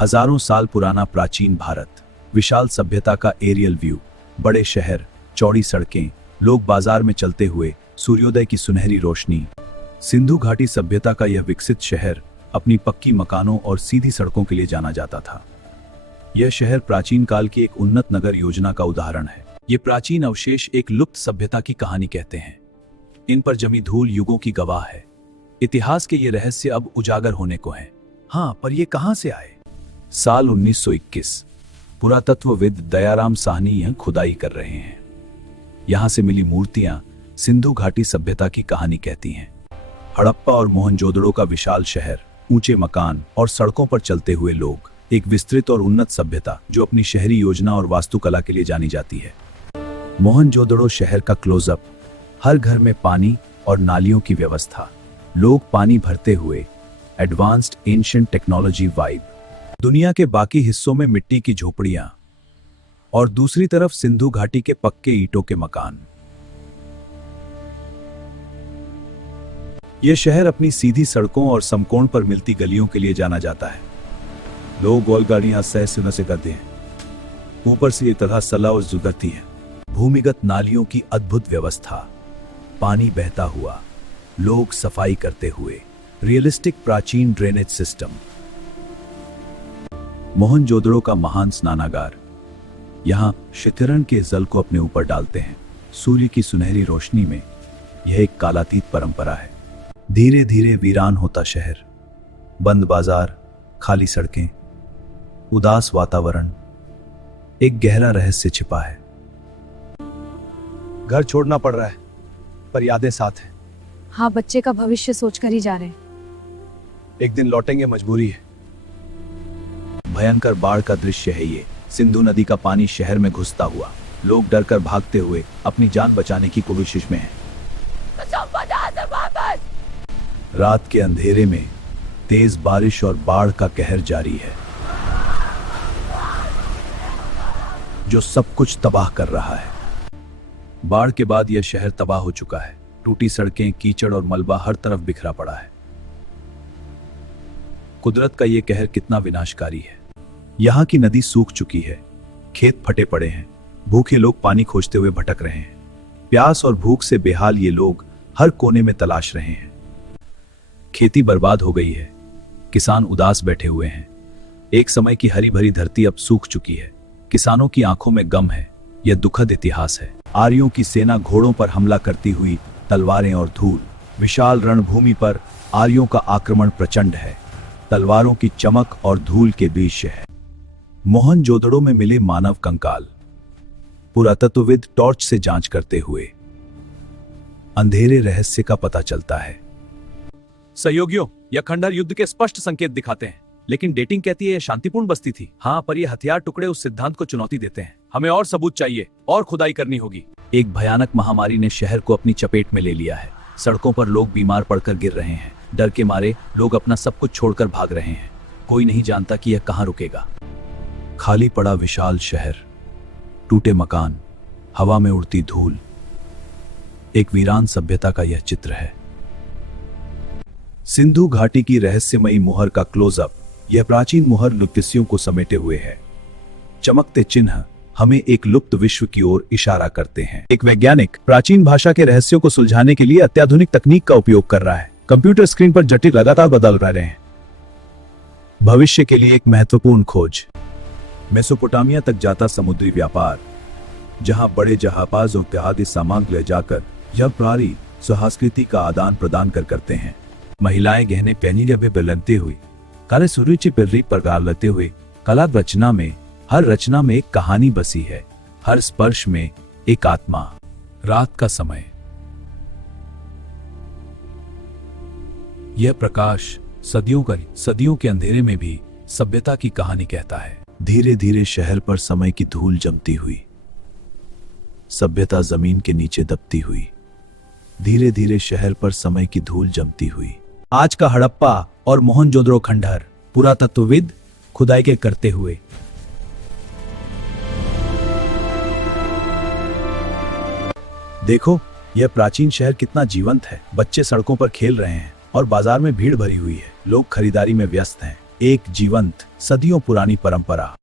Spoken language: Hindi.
हजारों साल पुराना प्राचीन भारत, विशाल सभ्यता का एरियल व्यू, बड़े शहर, चौड़ी सड़कें, लोग बाजार में चलते हुए, सूर्योदय की सुनहरी रोशनी। सिंधु घाटी सभ्यता का यह विकसित शहर अपनी पक्की मकानों और सीधी सड़कों के लिए जाना जाता था। यह शहर प्राचीन काल की एक उन्नत नगर योजना का उदाहरण है। ये प्राचीन अवशेष एक लुप्त सभ्यता की कहानी कहते हैं। इन पर जमी धूल युगों की गवाह है। इतिहास के ये रहस्य अब उजागर होने को हैं। हाँ, पर ये कहां से आए? साल 1921। पुरातत्वविद दयाराम साहनी यहां खुदाई कर रहे हैं। यहां से मिली मूर्तियां सिंधु घाटी सभ्यता की कहानी कहती हैं। हड़प्पा और मोहनजोदड़ो का विशाल शहर, ऊंचे मकान और सड़कों पर चलते हुए लोग, एक विस्तृत और उन्नत सभ्यता जो अपनी शहरी योजना और वास्तुकला के लिए जानी जाती है। मोहनजोदड़ो शहर का क्लोजअप, हर घर में पानी और नालियों की व्यवस्था, लोग पानी भरते हुए, एडवांस्ड एंशिएंट टेक्नोलॉजी वाइब। दुनिया के बाकी हिस्सों में मिट्टी की झोपड़ियां और दूसरी तरफ सिंधु घाटी के पक्के ईंटों के मकान। यह शहर अपनी सीधी सड़कों और समकोण पर मिलती गलियों के लिए जाना जाता है। लोग गोलगाड़ियां सहज से करते हैं। ऊपर से ये तरह सला और गुजरती है। भूमिगत नालियों की अद्भुत व्यवस्था, पानी बहता हुआ, लोग सफाई करते हुए, रियलिस्टिक प्राचीन ड्रेनेज सिस्टम। मोहनजोदड़ो का महान स्नानागार, यहां शिथिरण के जल को अपने ऊपर डालते हैं। सूर्य की सुनहरी रोशनी में यह एक कालातीत परंपरा है। धीरे धीरे वीरान होता शहर, बंद बाजार, खाली सड़कें, उदास वातावरण, एक गहरा रहस्य छिपा है। घर छोड़ना पड़ रहा है, पर यादें साथ हैं। हाँ, बच्चे का भविष्य सोचकर ही जा रहे हैं। एक दिन लौटेंगे, मजबूरी है। भयंकर बाढ़ का दृश्य है ये। सिंधु नदी का पानी शहर में घुसता हुआ, लोग डरकर भागते हुए अपनी जान बचाने की कोशिश में हैं। रात के अंधेरे में तेज बारिश और बाढ़ का कहर जारी है, जो सब कुछ तबाह कर रहा है। बाढ़ के बाद यह शहर तबाह हो चुका है। टूटी सड़कें, कीचड़ और मलबा हर तरफ बिखरा पड़ा है। कुदरत का यह कहर कितना विनाशकारी है। यहां की नदी सूख चुकी है, खेत फटे पड़े हैं, भूखे लोग पानी खोजते हुए भटक रहे हैं। प्यास और भूख से बेहाल ये लोग हर कोने में तलाश रहे हैं। खेती बर्बाद हो गई है, किसान उदास बैठे हुए हैं। एक समय की हरी भरी धरती अब सूख चुकी है। किसानों की आंखों में गम है। यह दुखद इतिहास है। आर्यों की सेना घोड़ों पर हमला करती हुई, तलवारें और धूल। विशाल रणभूमि पर आर्यों का आक्रमण प्रचंड है। तलवारों की चमक और धूल के बीच है। मोहनजोदड़ो में मिले मानव कंकाल। पुरातत्वविद टॉर्च से जांच करते हुए अंधेरे रहस्य का पता चलता है। सहयोगियों, यह खंडहर युद्ध के स्पष्ट संकेत दिखाते हैं, लेकिन डेटिंग कहती है यह शांतिपूर्ण बस्ती थी। हाँ, पर यह हथियार टुकड़े उस सिद्धांत को चुनौती देते हैं। हमें और सबूत चाहिए और खुदाई करनी होगी। एक भयानक महामारी ने शहर को अपनी चपेट में ले लिया है। सड़कों पर लोग बीमार पड़कर गिर रहे हैं। डर के मारे लोग अपना सब कुछ छोड़कर भाग रहे हैं। कोई नहीं जानता कि यह कहां रुकेगा। खाली पड़ा विशाल शहर, टूटे मकान, हवा में उड़ती धूल, एक वीरान सभ्यता का यह चित्र है। सिंधु घाटी की रहस्यमयी मुहर का क्लोजअप, यह प्राचीन मुहर लुप्तियों को समेटे हुए है। चमकते चिन्ह हमें एक लुप्त विश्व की ओर इशारा करते हैं। एक वैज्ञानिक प्राचीन भाषा के रहस्यों को सुलझाने के लिए अत्याधुनिक तकनीक का उपयोग कर रहा है। कंप्यूटर स्क्रीन पर जटिल लगातार बदल रहे हैं। भविष्य के लिए एक महत्वपूर्ण खोज। मेसोपोटामिया तक जाता समुद्री व्यापार, जहां बड़े जहाज और जहाजी सामान ले जाकर यह प्रारी संस्कृति का आदान प्रदान करते हैं। महिलाएं गहने पहनी बनते हुए, काले सुरुचि पिर्री पर लेते हुए, कला रचना में, हर रचना में एक कहानी बसी है, हर स्पर्श में एक आत्मा। रात का समय, यह प्रकाश सदियों के अंधेरे में भी सभ्यता की कहानी कहता है। धीरे धीरे शहर पर समय की धूल जमती हुई, सभ्यता जमीन के नीचे दबती हुई। धीरे धीरे शहर पर समय की धूल जमती हुई। आज का हड़प्पा और मोहनजोदड़ो खंडहर, पुरातत्वविद खुदाई के करते हुए। देखो, यह प्राचीन शहर कितना जीवंत है। बच्चे सड़कों पर खेल रहे हैं और बाजार में भीड़ भरी हुई है। लोग खरीदारी में व्यस्त हैं। एक जीवंत सदियों पुरानी परंपरा।